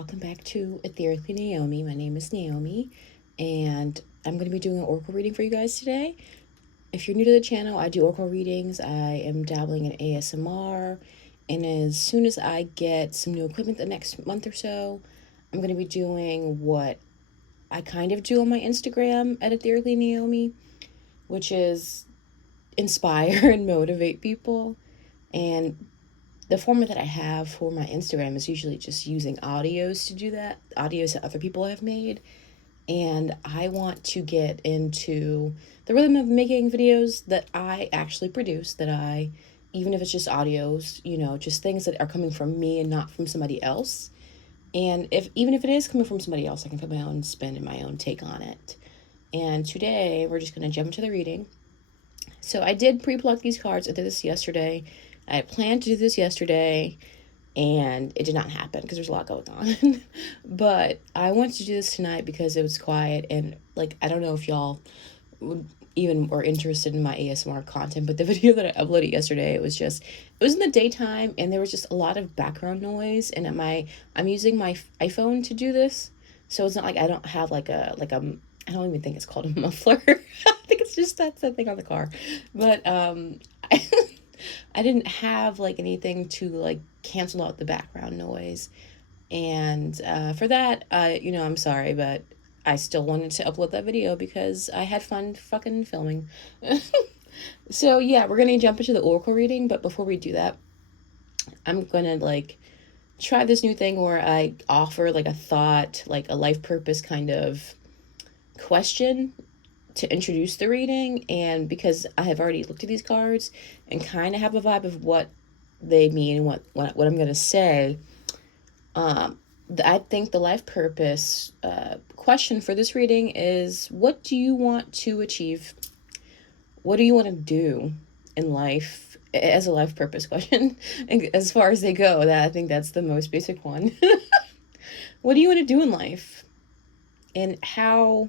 Welcome back to Etherically Naomi. My name is Naomi, and I'm going to be doing an oracle reading for you guys today. If you're new to the channel, I do oracle readings. I am dabbling in ASMR, and as soon as I get some new equipment the next month or so, I'm going to be doing what I kind of do on my Instagram at Etherically Naomi, which is inspire and motivate people. And the format that I have for my Instagram is usually just using audios to do that, audios that other people have made. And I want to get into the rhythm of making videos that I actually produce, that I, even if it's just audios, just things that are coming from me and not from somebody else. And even if it is coming from somebody else, I can put my own spin and my own take on it. And today we're just going to jump into the reading. So I did pre-pluck these cards. I did this yesterday. I planned to do this yesterday, and it did not happen because there's a lot going on. But I wanted to do this tonight because it was quiet, and I don't know if y'all would even were interested in my ASMR content, but the video that I uploaded yesterday, it was in the daytime, and there was just a lot of background noise, and I'm using my iPhone to do this, so it's not like I don't have I don't even think it's called a muffler. I think it's just that's the thing on the car. But I didn't have anything to cancel out the background noise. And for that, I'm sorry, but I still wanted to upload that video because I had fun fucking filming. So yeah, we're gonna jump into the oracle reading, but before we do that, I'm gonna try this new thing where I offer a thought, a life purpose kind of question to introduce the reading. And because I have already looked at these cards and kind of have a vibe of what they mean and what I'm going to say, I think the life purpose question for this reading is, what do you want to achieve? What do you want to do in life as a life purpose question? And as far as they go, I think that's the most basic one. What do you want to do in life? And how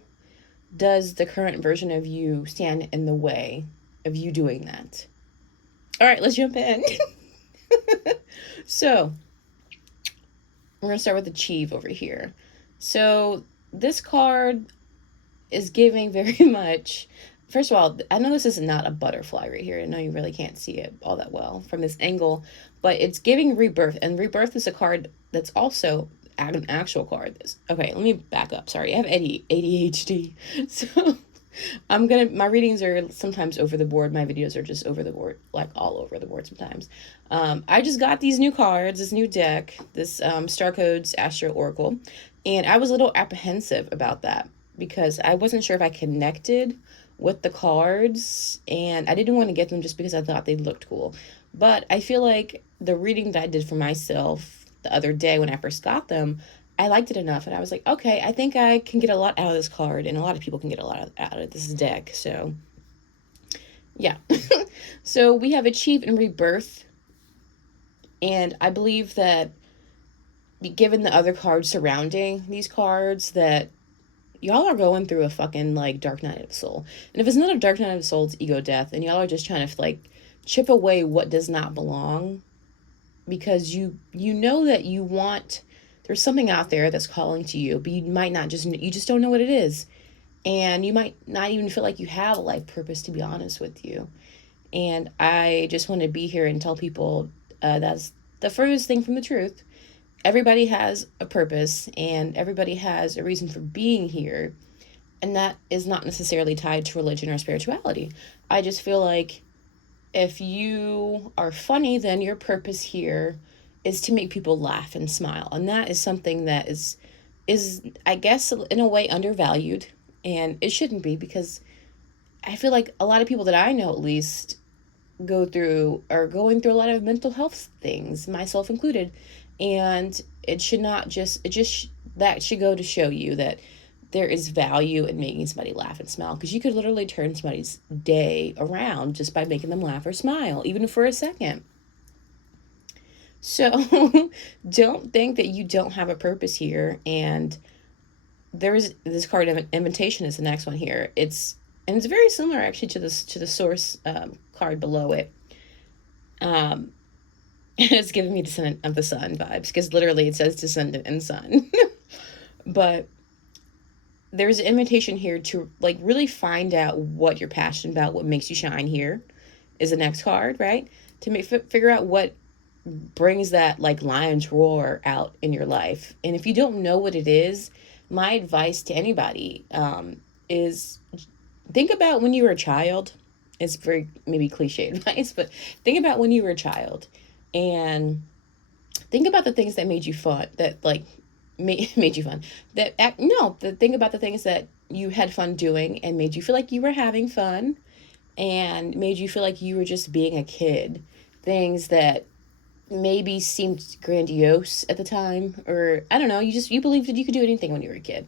does the current version of you stand in the way of you doing that? All right, let's jump in. So, we're going to start with achieve over here. So, this card is giving very much. First of all, I know this is not a butterfly right here. I know you really can't see it all that well from this angle, but it's giving rebirth. And rebirth is a card that's also an actual card. Okay, let me back up. Sorry, I have ADHD. So my readings are sometimes over the board. My videos are just over the board, all over the board sometimes. I just got these new cards, this new deck, this Star Codes Astro Oracle, and I was a little apprehensive about that because I wasn't sure if I connected with the cards, and I didn't want to get them just because I thought they looked cool. But I feel like the reading that I did for myself the other day when I first got them, I liked it enough, and I was like, okay, I think I can get a lot out of this card, and a lot of people can get a lot out of this deck. So, yeah. So we have achieve and rebirth, and I believe that given the other cards surrounding these cards, that y'all are going through a fucking dark night of the soul. And if it's not a dark night of the soul, it's ego death, and y'all are just trying to chip away what does not belong, because you know that you want, there's something out there that's calling to you, but you just don't know what it is. And you might not even feel like you have a life purpose, to be honest with you. And I just want to be here and tell people that's the furthest thing from the truth. Everybody has a purpose, and everybody has a reason for being here. And that is not necessarily tied to religion or spirituality. I just feel like if you are funny, then your purpose here is to make people laugh and smile. And that is something that is I guess in a way undervalued, and it shouldn't be, because I feel like a lot of people that I know, at least, are going through a lot of mental health things, myself included. And that should go to show you that there is value in making somebody laugh and smile, because you could literally turn somebody's day around just by making them laugh or smile, even for a second. So don't think that you don't have a purpose here. And there is this card of invitation is the next one here. It's very similar actually to the source card below it. It's giving me Descendant of the Sun vibes, because literally it says Descendant and Sun. But there's an invitation here to like really find out what you're passionate about, what makes you shine. Here is the next card, right? To figure out what brings that like lion's roar out in your life. And if you don't know what it is, my advice to anybody is think about when you were a child. It's very maybe cliche advice, but think about when you were a child and think about the things that made you fun, that like made you fun. That act, no, the think about the things that you had fun doing and made you feel like you were having fun and made you feel like you were just being a kid. Things that maybe seemed grandiose at the time, or I don't know, you believed that you could do anything when you were a kid.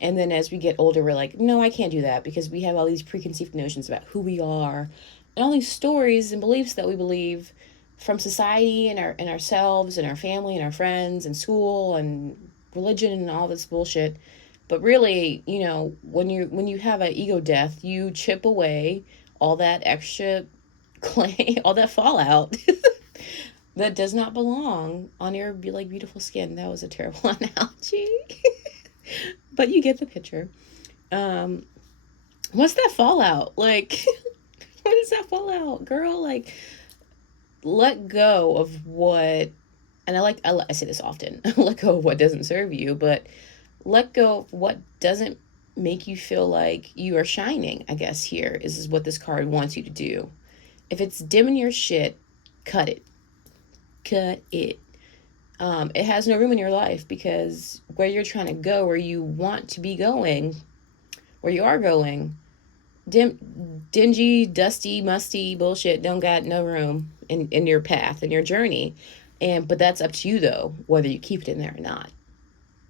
And then as we get older, we're like, no, I can't do that, because we have all these preconceived notions about who we are and all these stories and beliefs that we believe from society and ourselves and our family and our friends and school and religion and all this bullshit. But really, when you have an ego death, you chip away all that extra clay, all that fallout that does not belong on your like beautiful skin. That was a terrible analogy. But you get the picture. Um, what's that fallout? Like, what is that fallout, girl? Like, let go of what, and I say this often, let go of what doesn't serve you, but let go of what doesn't make you feel like you are shining, I guess here is what this card wants you to do. If it's dimming your shit, cut it. Cut it. It has no room in your life, because where you're trying to go, where you want to be going, where you are going, dingy, dusty, musty bullshit don't got no room in your path, in your journey. But that's up to you, though, whether you keep it in there or not.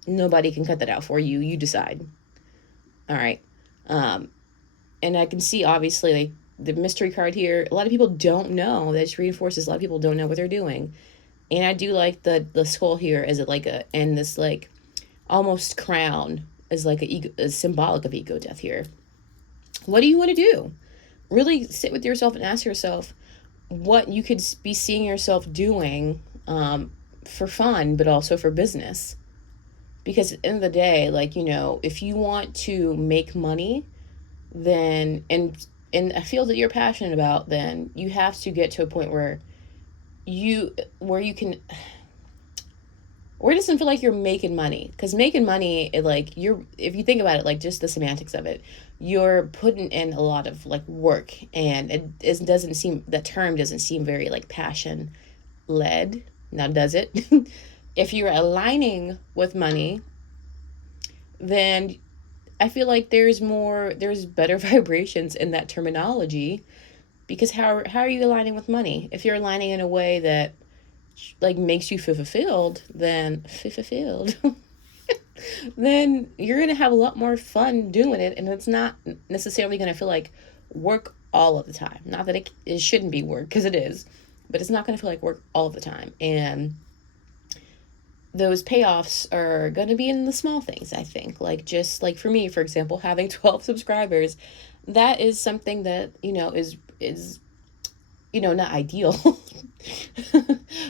Nobody can cut that out for you. You decide. All right. And I can see, obviously, like the mystery card here. A lot of people don't know. That just reinforces a lot of people don't know what they're doing. And I do like the skull here as and this like almost crown as like a symbolic of ego death here. What do you want to do? Really sit with yourself and ask yourself what you could be seeing yourself doing for fun, but also for business. Because at the end of the day, like, if you want to make money, then in a field that you're passionate about, then you have to get to a point where you can, where it doesn't feel like you're making money. Because making money, if you think about it, like just the semantics of it, you're putting in a lot of like work, and that term doesn't seem very like passion led. Now, does it? If you're aligning with money, then I feel like there's better vibrations in that terminology. Because how are you aligning with money? If you're aligning in a way that like makes you feel fulfilled, then then you're going to have a lot more fun doing it, and it's not necessarily going to feel like work all of the time. Not that it shouldn't be work, because it is, but it's not going to feel like work all of the time. And those payoffs are going to be in the small things, I think. Like, just like for me, for example, having 12 subscribers, that is something that, is not ideal.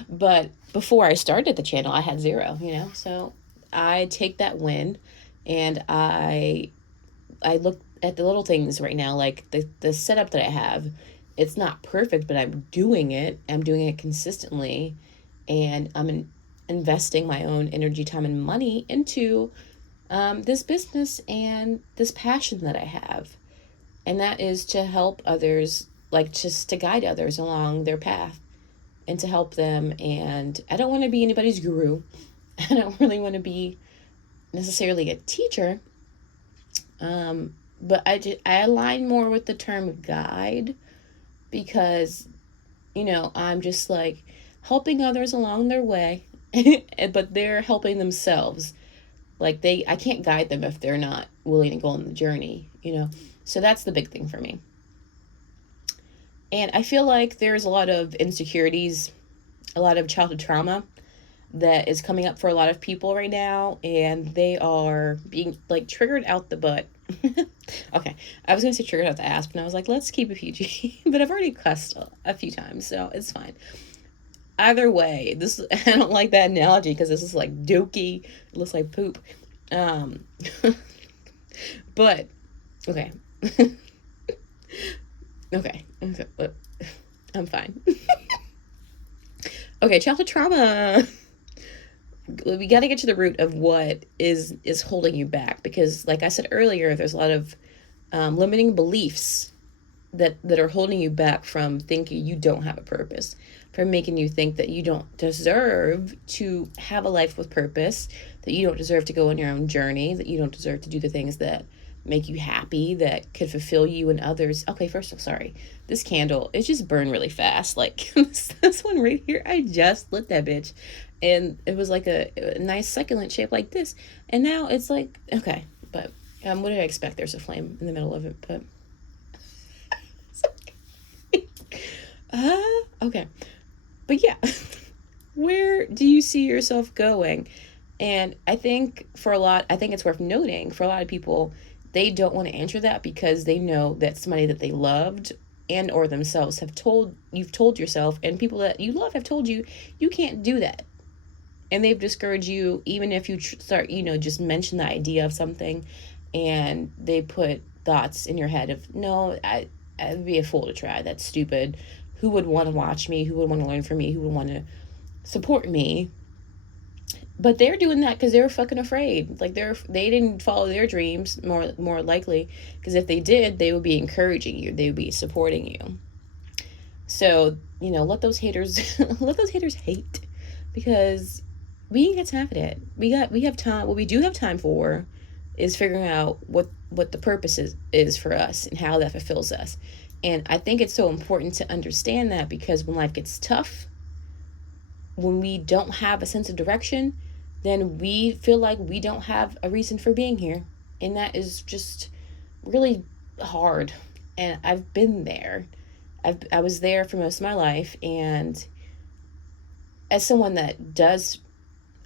But before I started the channel, I had 0, so I take that win, and I look at the little things right now, like the setup that I have. It's not perfect, but I'm doing it consistently, and I'm investing my own energy, time, and money into this business and this passion that I have. And that is to help others, like just to guide others along their path and to help them. And I don't want to be anybody's guru. I don't really want to be necessarily a teacher. But I align more with the term guide, because, I'm just like helping others along their way, but they're helping themselves. Like I can't guide them if they're not willing to go on the journey, So that's the big thing for me. And I feel like there's a lot of insecurities, a lot of childhood trauma that is coming up for a lot of people right now, and they are being like triggered out the butt. Okay, I was gonna say triggered out the ass, but I was like, let's keep it PG. But I've already cussed a few times, so it's fine. either way, this I don't like that analogy because this is like dookie. It looks like poop. Um, but okay, okay, I'm fine. Okay, childhood trauma. We got to get to the root of what is holding you back, because, like I said earlier, there's a lot of limiting beliefs that are holding you back from thinking you don't have a purpose, from making you think that you don't deserve to have a life with purpose, that you don't deserve to go on your own journey, that you don't deserve to do the things that make you happy, that could fulfill you and others. Okay, first, sorry. This candle, it just burned really fast. Like, this one right here, I just lit that bitch. And it was like a nice succulent shape like this. And now it's like, okay, but what did I expect? There's a flame in the middle of it, but okay. But yeah, where do you see yourself going? And I think I think it's worth noting for a lot of people, they don't want to answer that because they know that somebody that they loved and or themselves you've told yourself, and people that you love have told you, you can't do that. And they've discouraged you, even if you start, just mention the idea of something, and they put thoughts in your head of, no, I'd be a fool to try. That's stupid. Who would want to watch me? Who would want to learn from me? Who would want to support me? But they're doing that because they're fucking afraid. Like, they didn't follow their dreams, more likely, because if they did, they would be encouraging you. They would be supporting you. So, let those haters let those haters hate, because we ain't got time for that. We have time. What we do have time for is figuring out what the purpose is for us and how that fulfills us. And I think it's so important to understand that, because when life gets tough, when we don't have a sense of direction, then we feel like we don't have a reason for being here. And that is just really hard. And I've been there. I was there for most of my life. And as someone that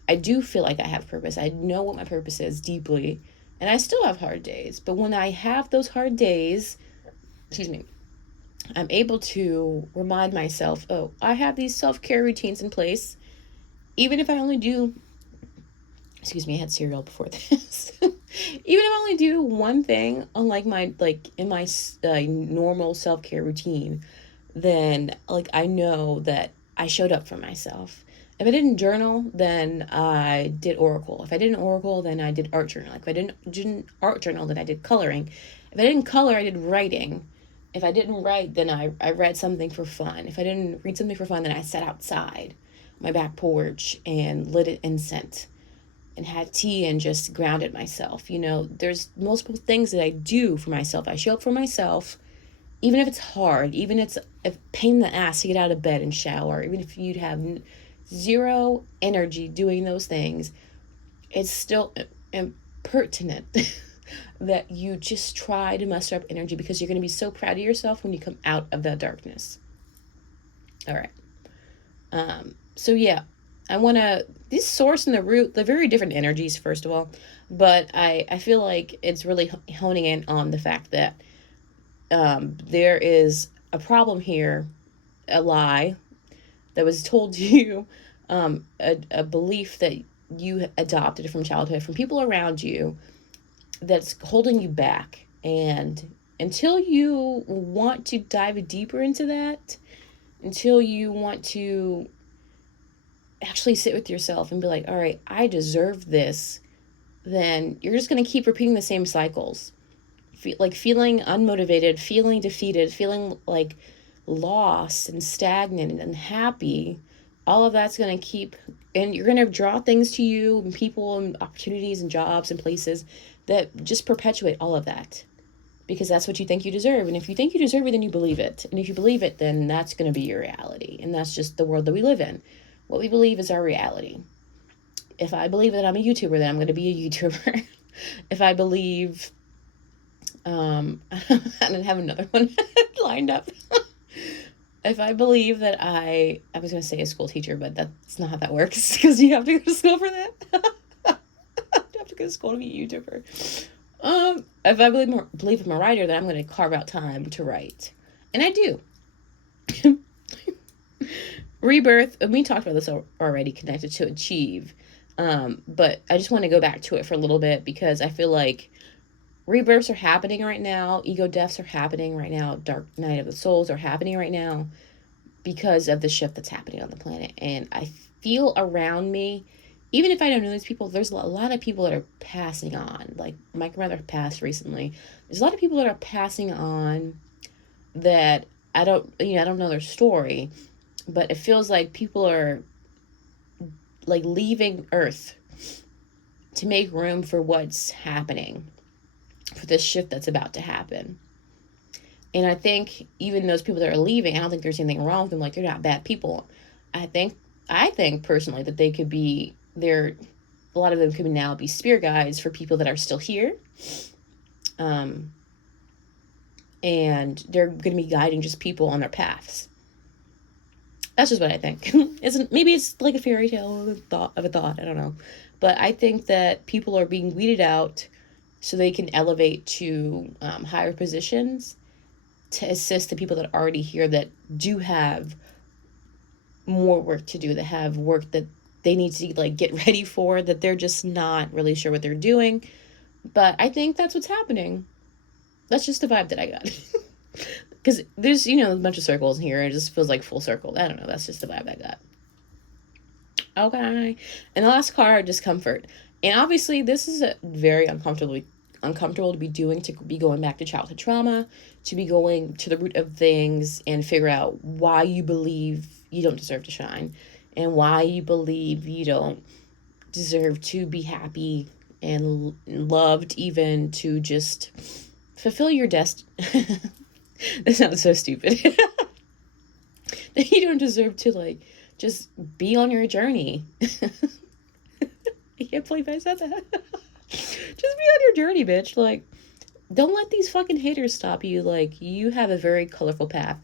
I do feel like I have purpose. I know what my purpose is deeply. And I still have hard days. But when I have those hard days, excuse me, I'm able to remind myself, oh, I have these self-care routines in place. Even if I only do, excuse me, I had cereal before this. Even if I only do one thing on in my normal self-care routine, then I know that I showed up for myself. If I didn't journal, then I did Oracle. If I didn't Oracle, then I did art journal. If I didn't art journal, then I did coloring. If I didn't color, I did writing. If I didn't write, then I read something for fun. If I didn't read something for fun, then I sat outside my back porch and lit an incense and had tea and just grounded myself. There's multiple things that I do for myself. I show up for myself, even if it's hard, even if it's a pain in the ass to get out of bed and shower, even if you'd have zero energy doing those things, it's still impertinent that you just try to muster up energy, because you're going to be so proud of yourself when you come out of that darkness. All right. So yeah, I want to, this source and the root, they're very different energies, first of all, but I feel like it's really honing in on the fact that there is a problem here, a lie that was told to you, a belief that you adopted from childhood, from people around you, that's holding you back. And until you want to dive deeper into that, until you want to actually sit with yourself and be like, all right, I deserve this, then you're just going to keep repeating the same cycles. Feeling unmotivated, feeling defeated, feeling like lost and stagnant and unhappy. All of that's going to keep, and you're going to draw things to you and people and opportunities and jobs and places that just perpetuate all of that, because that's what you think you deserve. And if you think you deserve it, then you believe it. And if you believe it, then that's going to be your reality. And that's just the world that we live in. What we believe is our reality. If I believe that I'm a YouTuber, then I'm going to be a YouTuber. If I believe, I don't have another one lined up. If I believe that I was going to say a school teacher, but that's not how that works, because you have to go to school for that. You have to go to school to be a YouTuber. If I believe I'm a writer, then I'm going to carve out time to write. And I do. rebirth, and we talked about this already, connected to achieve. But I just want to go back to it for a little bit because I feel like rebirths are happening right now. Ego deaths are happening right now. Dark night of the souls are happening right now because of the shift that's happening on the planet. And I feel around me, even if I don't know these people, there's a lot of people that are passing on. Like my grandmother passed recently. There's a lot of people that are passing on that I don't know their story, but it feels like people are like leaving Earth to make room for what's happening, for this shift that's about to happen. And I think even those people that are leaving, I don't think there's anything wrong with them. Like, they're not bad people. I think personally that they could be there. A lot of them could now be spirit guides for people that are still here. And they're going to be guiding just people on their paths. That's just what I think. Maybe it's like a fairy tale of a thought. I don't know. But I think that people are being weeded out so they can elevate to higher positions to assist the people that are already here that do have more work to do, that have work that they need to like get ready for, that they're just not really sure what they're doing. But I think that's what's happening. That's just the vibe that I got. Because there's, a bunch of circles here. It just feels like full circle. I don't know. That's just the vibe I got. Okay. And the last card, discomfort. And obviously, this is a very uncomfortable to be doing, to be going back to childhood trauma, to be going to the root of things and figure out why you believe you don't deserve to shine and why you believe you don't deserve to be happy and loved, even to just fulfill your destiny. That sounds so stupid. That you don't deserve to, like, just be on your journey. I can't believe I said that. Just be on your journey, bitch. Like, don't let these fucking haters stop you. Like, you have a very colorful path.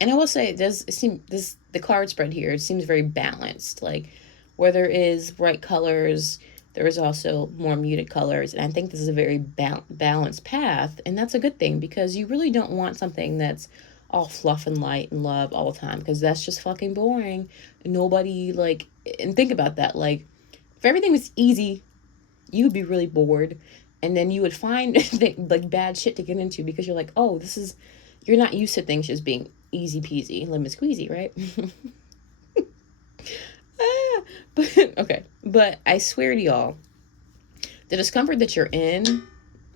And I will say, the card spread here, it seems very balanced. Like, where there is bright colors, there is also more muted colors. And I think this is a very balanced path. And that's a good thing, because you really don't want something that's all fluff and light and love all the time, because that's just fucking boring. Nobody, like, and think about that. Like, if everything was easy, you would be really bored. And then you would find like bad shit to get into, because you're like, oh, you're not used to things just being easy peasy, lemon squeezy, right? But I swear to y'all, the discomfort that you're in,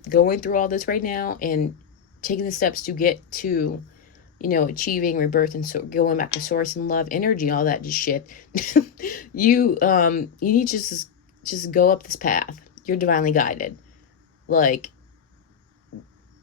going through all this right now and taking the steps to get to, achieving rebirth and so going back to source and love, energy, all that shit, you need to just go up this path. You're divinely guided. Like,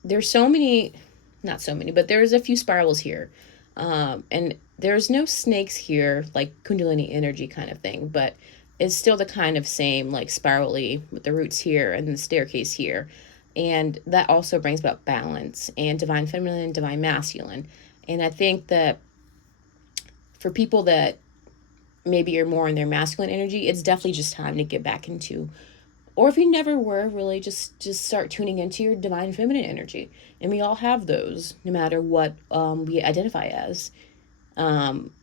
there's not so many, but there's a few spirals here. And there's no snakes here, like Kundalini energy kind of thing, but it's still the kind of same, like, spirally with the roots here and the staircase here. And that also brings about balance and divine feminine, divine masculine. And I think that for people that maybe are more in their masculine energy, it's definitely just time to get back into, or if you never were, really just start tuning into your divine feminine energy. And we all have those, no matter what we identify as.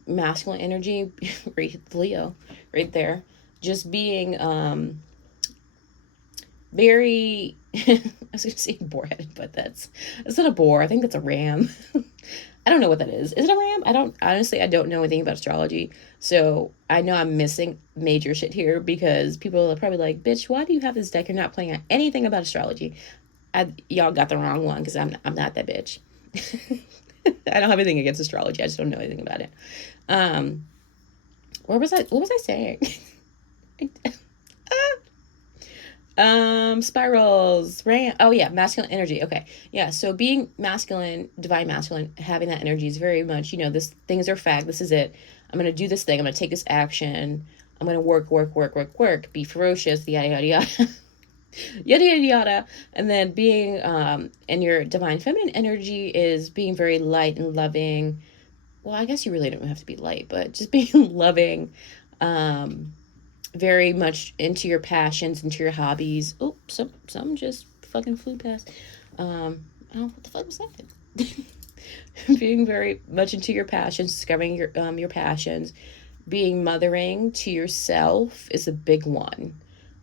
Masculine energy, Leo, right there. Just being very, I was going to say boar-headed, but that's not a boar. I think that's a ram. I don't know what that is. Is it a ram? I don't know anything about astrology. So I know I'm missing major shit here, because people are probably like, bitch, why do you have this deck? You're not playing anything about astrology. Y'all got the wrong one, because I'm not that bitch. I don't have anything against astrology. I just don't know anything about it. What was I saying? Spirals, right? Oh yeah, masculine energy. Okay. Yeah, so being masculine, divine masculine, having that energy is very much, this things are fact. This is it. I'm going to do this thing. I'm going to take this action. I'm going to work, be ferocious, yada, yada, yada. Yada, yada, yada. And then being, and your divine feminine energy is being very light and loving. Well, I guess you really don't have to be light, but just being loving, very much into your passions, into your hobbies. Oh, some just fucking flew past. Oh, what the fuck was that? being very much into your passions, discovering your passions, being mothering to yourself is a big one.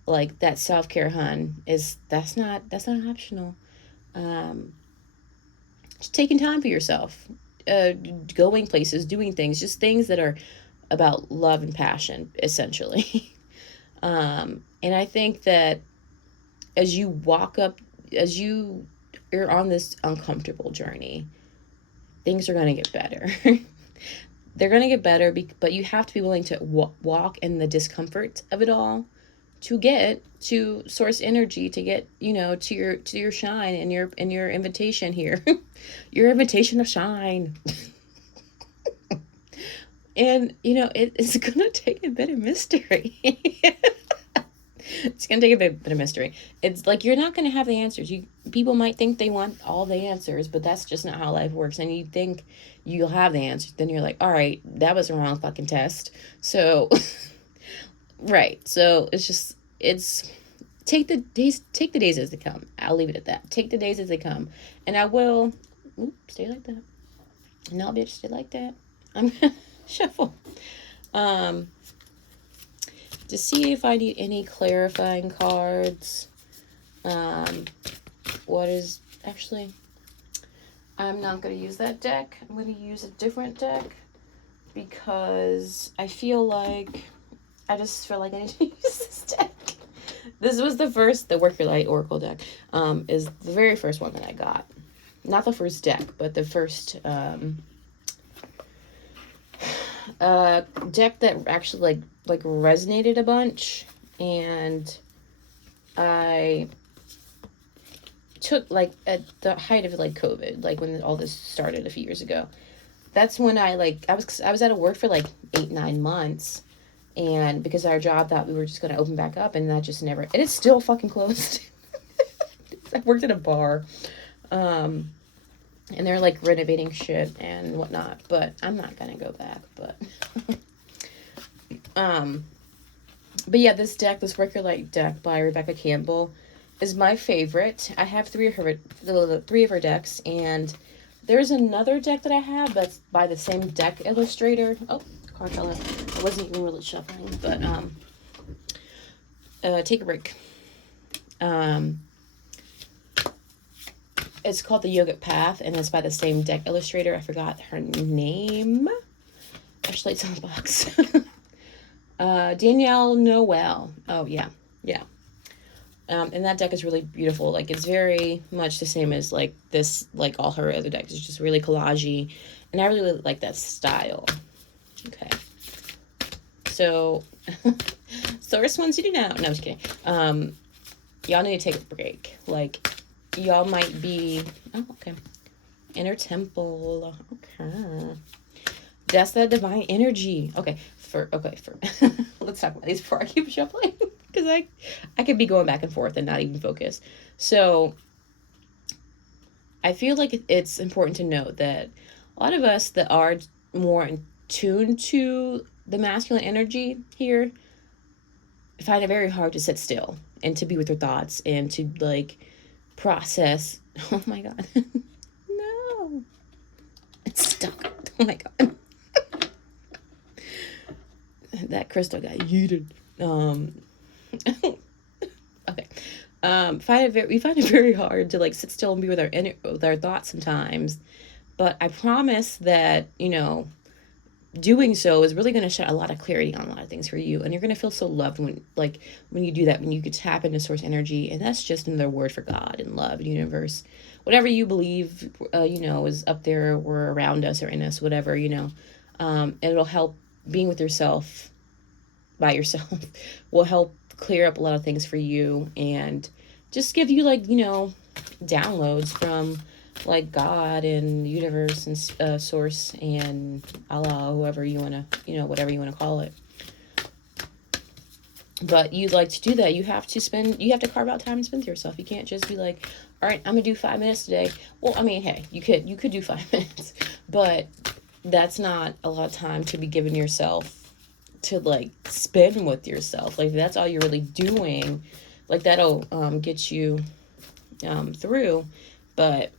Like that self-care, hun, is that's not optional. Um, just taking time for yourself, going places, doing things, just things that are about love and passion, essentially. And I think that as you walk up, as you are on this uncomfortable journey, things are going to get better. They're going to get better, but you have to be willing to walk in the discomfort of it all to get to source energy, to get, to your shine and your invitation here. Your invitation to shine. And it's gonna take a bit of mystery. It's gonna take a bit of mystery. It's like you're not gonna have the answers. People might think they want all the answers, but that's just not how life works. And you think you'll have the answers, then you're like, all right, that was the wrong fucking test. So right. So it's take the days as they come. I'll leave it at that. Take the days as they come. And I will stay like that. No, bitch, stay like that. I'm gonna shuffle. To see if I need any clarifying cards. What is actually, I'm not going to use that deck. I'm going to use a different deck because I just feel like I need to use this deck. This was the Work Your Light Oracle deck. Is the very first one that I got. Not the first deck, but the first deck that actually like resonated a bunch. And I took at the height of COVID, when all this started a few years ago. That's when I was out of work for 8-9 months, and because our job thought we were just going to open back up, and that just never, and it's still fucking closed. I worked at a bar, and they're renovating shit and whatnot, but I'm not gonna go back. But yeah, this Work Your Light deck by Rebecca Campbell is my favorite. I have three of her decks, and there's another deck that I have that's by the same deck illustrator. Oh, card fell out. I wasn't even really shuffling, but take a break. It's called The Yogic Path, and it's by the same deck illustrator. I forgot her name. Actually, it's on the box. Danielle Noel. Oh, yeah. Yeah. And that deck is really beautiful. It's very much the same as, all her other decks. It's just really collagey, and I really like that style. Okay. So, source wants you to know. No, I'm just kidding. Y'all need to take a break. Y'all might be, okay. Inner temple. Okay. That's the divine energy. Okay. Let's talk about these before I keep shuffling. Because I could be going back and forth and not even focus. So I feel like it's important to note that a lot of us that are more in tune to the masculine energy here find it very hard to sit still and to be with their thoughts and to process. Oh my god. No, it's stuck. Oh my god. That crystal got yeeted. Okay. We find it very hard to sit still and be with our thoughts sometimes, but I promise that doing so is really going to shed a lot of clarity on a lot of things for you, and you're going to feel so loved when you do that, when you could tap into source energy. And that's just another word for God and love and universe, whatever you believe is up there or around us or in us, whatever. It'll help. Being with yourself, by yourself, will help clear up a lot of things for you and just give you downloads from God and the universe and source and Allah, whoever you want to, whatever you want to call it. But to do that, you have to carve out time to spend with yourself. You can't just be all right, I'm gonna do 5 minutes today. Well, I mean, hey, you could do 5 minutes, but that's not a lot of time to be giving yourself to spend with yourself. If that's all you're really doing, that'll get you through. But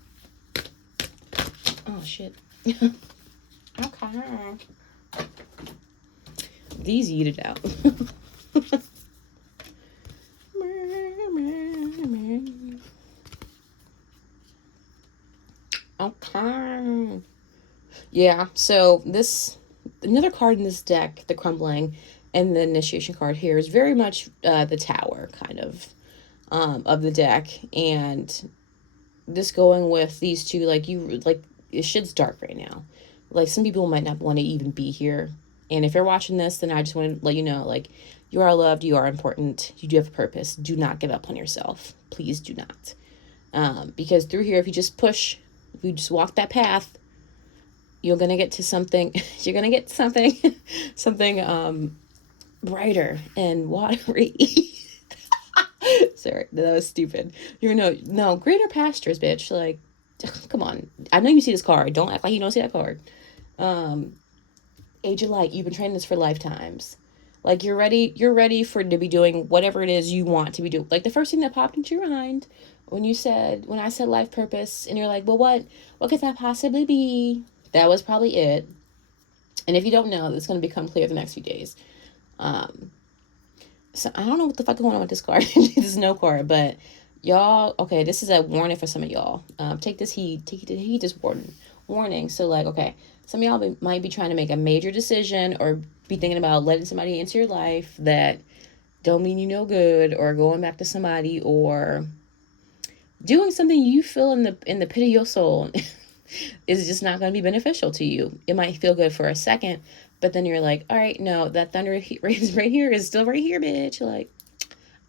Oh, shit. Okay. These eat it out. Okay. Yeah, so this, another card in this deck, the Crumbling, and the Initiation card here is very much the Tower, kind of the deck. And this going with these two, like, you, like, shit's dark right now. Like, some people might not want to even be here. And if you're watching this, then I just want to let you know, like, you are loved, you are important, you do have a purpose. Do not give up on yourself. Please do not. Because through here, if you just push, if you just walk that path, you're gonna get to something. You're gonna get something, something brighter and watery. Sorry, that was stupid. You're no greener pastures, bitch. Like, come on. I know you see this card. Don't act like you don't see that card. Age of Light. You've been training this for lifetimes. Like, you're ready. You're ready for to be doing whatever it is you want to be doing. Like, the first thing that popped into your mind when I said life purpose, and you're like, well, what could that possibly be? That was probably it. And if you don't know, it's going to become clear the next few days. So I don't know what the fuck going on with this card. This is no card, but y'all, okay, this is a warning for some of y'all. Take this heed. Take this warning. So, like, okay, some of y'all might be trying to make a major decision or be thinking about letting somebody into your life that don't mean you no good, or going back to somebody, or doing something you feel in the pit of your soul is just not going to be beneficial to you. It might feel good for a second, but then you're like, all right, no, that thunder rays right here is still right here, bitch. Like,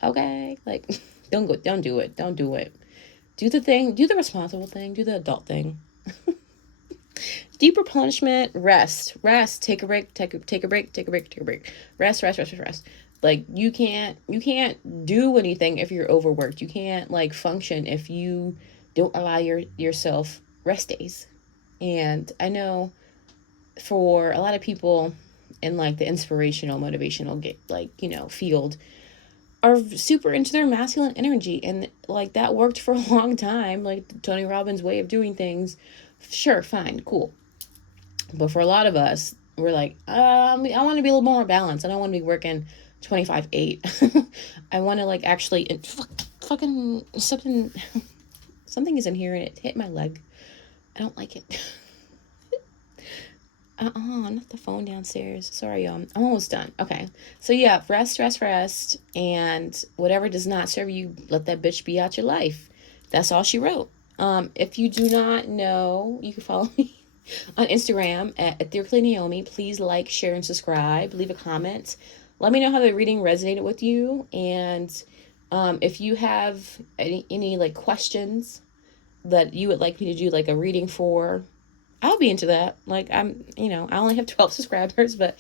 okay, like, don't do it. Do the thing, do the responsible thing, do the adult thing. Deep replenishment, rest, take a break, take a break, rest. Like, you can't do anything if you're overworked. You can't, like, function if you don't allow yourself rest days. And I know for a lot of people in, like, the inspirational, motivational, field, are super into their masculine energy, and, like, that worked for a long time, like Tony Robbins' way of doing things. Sure, fine, cool. But for a lot of us, we're like, I want to be a little more balanced. I don't want to be working 25/8. I want to, like, actually, fucking something is in here and it hit my leg. I don't like it. Not the phone downstairs. Sorry, y'all. I'm almost done. Okay. So, yeah, rest. And whatever does not serve you, let that bitch be out your life. That's all she wrote. If you do not know, you can follow me on Instagram at Ethically Naomi. Please like, share, and subscribe. Leave a comment. Let me know how the reading resonated with you. And if you have any like questions that you would like me to do, like, a reading for, I'll be into that. Like, I only have 12 subscribers, but